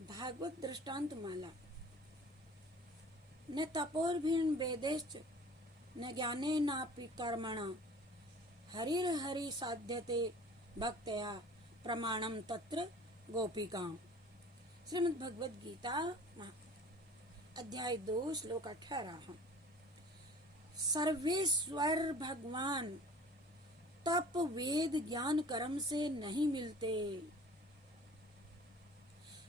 भागवत दृष्टांत माला न तपोर्भिन् वेदैश्च न ज्ञाने नापि कर्मणा हरिर्हरि साध्यते भक्तया प्रमाणम तत्र गोपिका। श्रीमद् भगवद गीता अध्याय 2 श्लोक 18। सर्वेश्वर भगवान तप वेद ज्ञान कर्म से नहीं मिलते।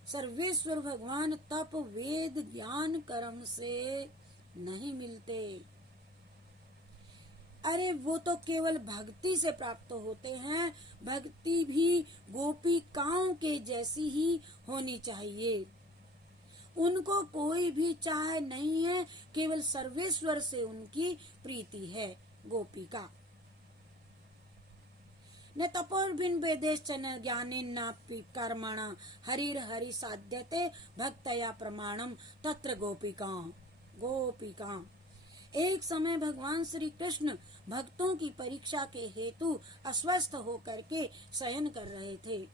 सर्वेश्वर भगवान तप वेद ज्ञान कर्म से नहीं मिलते। अरे वो तो केवल भक्ति से प्राप्त होते हैं। भक्ति भी गोपिकाओं के जैसी ही होनी चाहिए। उनको कोई भी चाह नहीं है, केवल सर्वेश्वर से उनकी प्रीति है। गोपिका न तपोर्भिन् वेदैश्च न ज्ञानेन नापि कर्मणा हरिर्हरि साध्यते भक्तया प्रमाणम तत्र गोपिका। एक समय भगवान श्री कृष्ण भक्तों की परीक्षा के हेतु अस्वस्थ होकर के शयन कर रहे थे।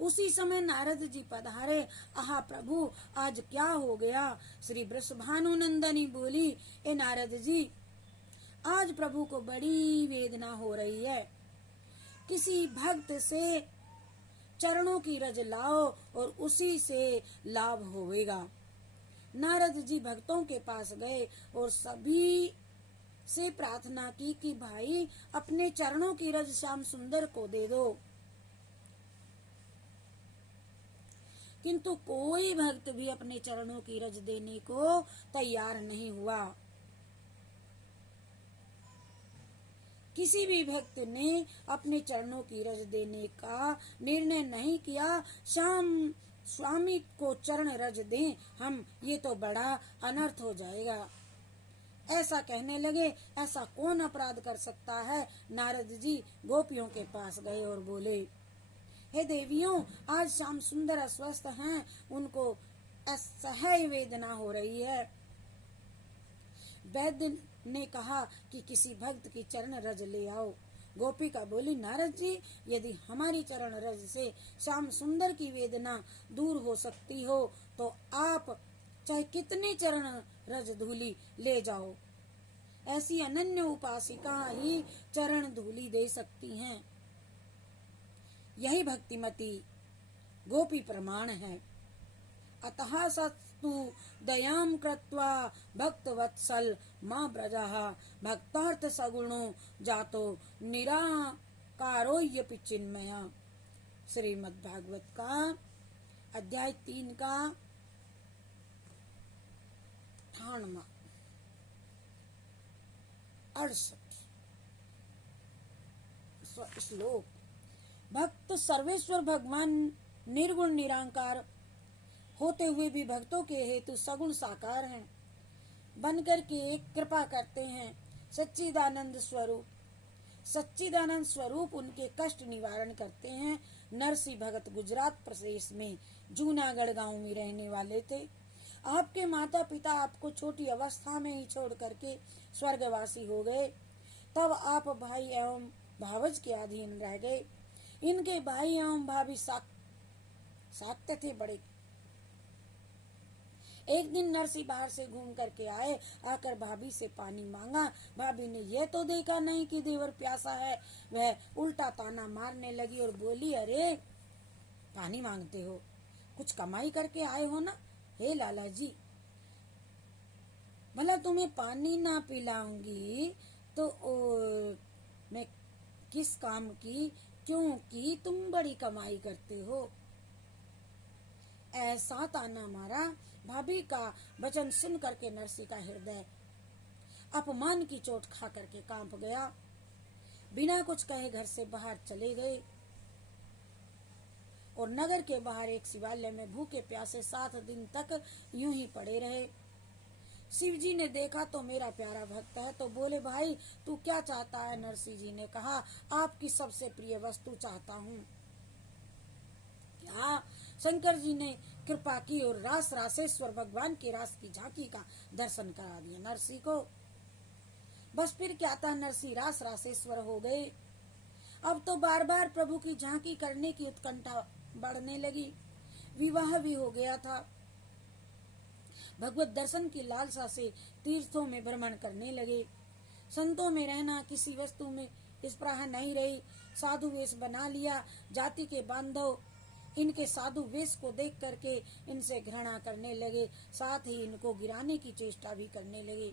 उसी समय नारद जी पधारे। आहा प्रभु, आज क्या हो गया? श्री वृषभानु नंदनी बोली, ए नारद जी, आज प्रभु को बड़ी वेदना हो रही है। किसी भक्त से चरणों की रज लाओ और उसी से लाभ होवेगा। नारद जी भक्तों के पास गए और सभी से प्रार्थना की कि भाई अपने चरणों की रज श्याम सुंदर को दे दो। किंतु कोई भक्त भी अपने चरणों की रज देने को तैयार नहीं हुआ। किसी भी भक्त ने अपने चरणों की रज देने का निर्णय नहीं किया। श्याम स्वामी को चरण रज दें हम, ये तो बड़ा अनर्थ हो जाएगा। ऐसा कहने लगे। ऐसा कौन अपराध कर सकता है? नारद जी गोपियों के पास गए और बोले, हे देवियों, आज श्याम सुंदर अस्वस्थ हैं, उनको असह्य वेदना हो रही है। वैद्य ने कहा कि किसी भक्त की चरण रज ले आओ। गोपिका बोली, नारद जी, यदि हमारी चरण रज से श्याम सुंदर की वेदना दूर हो सकती हो तो आप चाहे कितनी चरण रज धूली ले जाओ। ऐसी अनन्य उपासिका ही चरण धूली दे सकती हैं। यही भक्तिमती गोपी प्रमाण है। अतः सस्तु दयाम कृत्वा भक्तवत्सल मां ब्रजः भक्तार्थ सगुणो जातो निराकारोऽयपि चिन्मया। श्रीमद् भागवत का अध्याय 3 का 68 श्लोक। भक्त सर्वेश्वर भगवान निर्गुण निराकार होते हुए भी भक्तों के हेतु सगुण साकार हैं, बनकर के कृपा करते हैं। सच्चिदानंद स्वरूप उनके कष्ट निवारण करते हैं। नरसी भगत गुजरात प्रदेश में जूनागढ़ गांव में रहने वाले थे। आपके माता पिता आपको छोटी अवस्था में ही छोड़ करके स्वर्गवासी हो गए। तब आप भाई एवं भावज के अधीन रह गए। इनके भाई एवं भाभी साक्य थे बड़े। एक दिन नरसी बाहर से घूम करके आए। आकर भाभी से पानी मांगा। भाभी ने यह तो देखा नहीं कि देवर प्यासा है। वह उल्टा ताना मारने लगी और बोली, अरे पानी मांगते हो, कुछ कमाई करके आए हो ना? हे लाला जी, भला तुम्हें पानी ना पिलाऊंगी तो मैं किस काम की, क्योंकि तुम बड़ी कमाई करते हो। ऐसा ताना मारा। भाभी का वचन सुन करके नरसी का हृदय अपमान की चोट खा करके कांप गया। बिना कुछ कहे घर से बाहर चले गए और नगर के बाहर एक शिवालय में भूखे प्यासे 7 दिन तक यूं ही पड़े रहे। शिवजी ने देखा तो मेरा प्यारा भक्त है, तो बोले, भाई तू क्या चाहता है? नरसी जी ने कहा, आपकी सबसे प्रिय वस्तु चाहता हूँ। क्या? शंकर जी ने कृपा की और रासेश्वर भगवान के रास की झांकी का दर्शन करा दिया नरसी को। बस फिर क्या था, नरसी रासेश्वर हो गए। अब तो बार बार प्रभु की झांकी करने की उत्कंठा बढ़ने लगी। विवाह भी हो गया था। भगवत दर्शन की लालसा से तीर्थों में भ्रमण करने लगे। संतों में रहना किसी वस्तु में इस प्रकार नहीं रही। साधु वेश बना लिया। जाति के बांधव इनके साधु वेश को देख करके इनसे घृणा करने लगे, साथ ही इनको गिराने की चेष्टा भी करने लगे।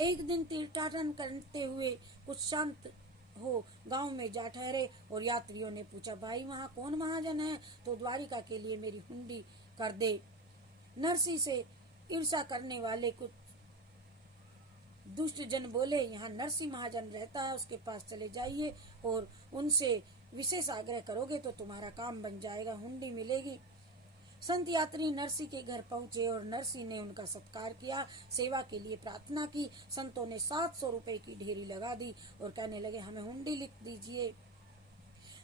एक दिन तीर्थाटन करते हुए कुछ शांत हो गांव में जा ठहरे और यात्रियों ने पूछा, भाई वहाँ कौन महाजन है? तो द्वारिका के लिए मेरी हुंडी कर दे। नरसी से ईर्षा करने वाले कुछ दुष्ट जन बोले, यहाँ नरसी महाजन रहता है, उसके पास चले जाइए और उनसे विशेष आग्रह करोगे तो तुम्हारा काम बन जाएगा, हुंडी मिलेगी। संत यात्री नरसी के घर पहुंचे और नरसी ने उनका सत्कार किया, सेवा के लिए प्रार्थना की। संतों ने 700 रुपए की ढेरी लगा दी और कहने लगे, हमें हुंडी लिख दीजिए।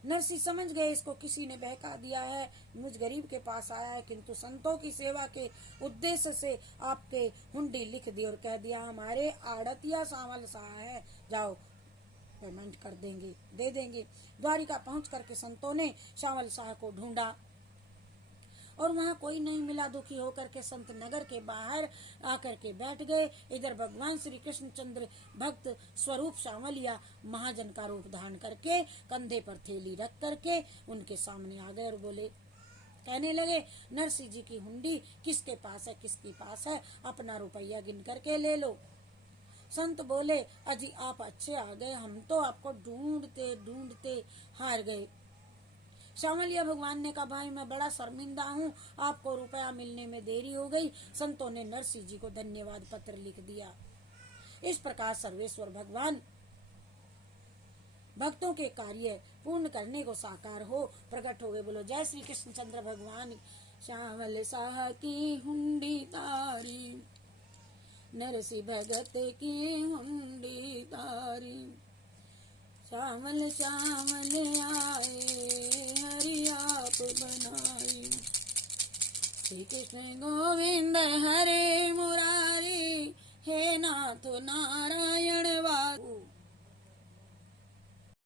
नरसी समझ गए इसको किसी ने बहका दिया है, मुझ गरीब के पास आया है, किंतु संतों की सेवा के उद्देश्य से आपके हुंडी लिख दी और कह दिया, हमारे आड़तिया सावल शाह है, जाओ पेमेंट कर देंगे, दे देंगे। द्वारिका पहुंच करके संतों ने सावल शाह को ढूंढा और वहां कोई नहीं मिला। दुखी होकर के संत नगर के बाहर आकर के बैठ गए। इधर भगवान श्री कृष्ण चंद्र भक्त स्वरूप सांवलिया महाजन का रूप धारण करके कंधे पर थैली रख करके उनके सामने आ गए और बोले, कहने लगे, नरसिंह जी की हुंडी किसके पास है, किसके पास है, अपना रुपया गिन करके ले लो। संत बोले, अजी आप अच्छे आ गए, हम तो आपको ढूंढते ढूंढते हार गए। श्यामलिया भगवान ने कहा, भाई मैं बड़ा शर्मिंदा हूँ, आपको रुपया मिलने में देरी हो गई। संतों ने नरसिंह जी को धन्यवाद पत्र लिख दिया। इस प्रकार सर्वेश्वर भगवान भक्तों के कार्य पूर्ण करने को साकार हो प्रकट हो गए। बोलो जय श्री कृष्ण चंद्र भगवान। श्यामल शाह की हुंडी तारी, नरसिंह भगत की हुंडी तारी। श्यामल श्यामल आए, हरि आप बनाई। श्री कृष्ण गोविंद हरे मुरारी, हे नाथ नारायण।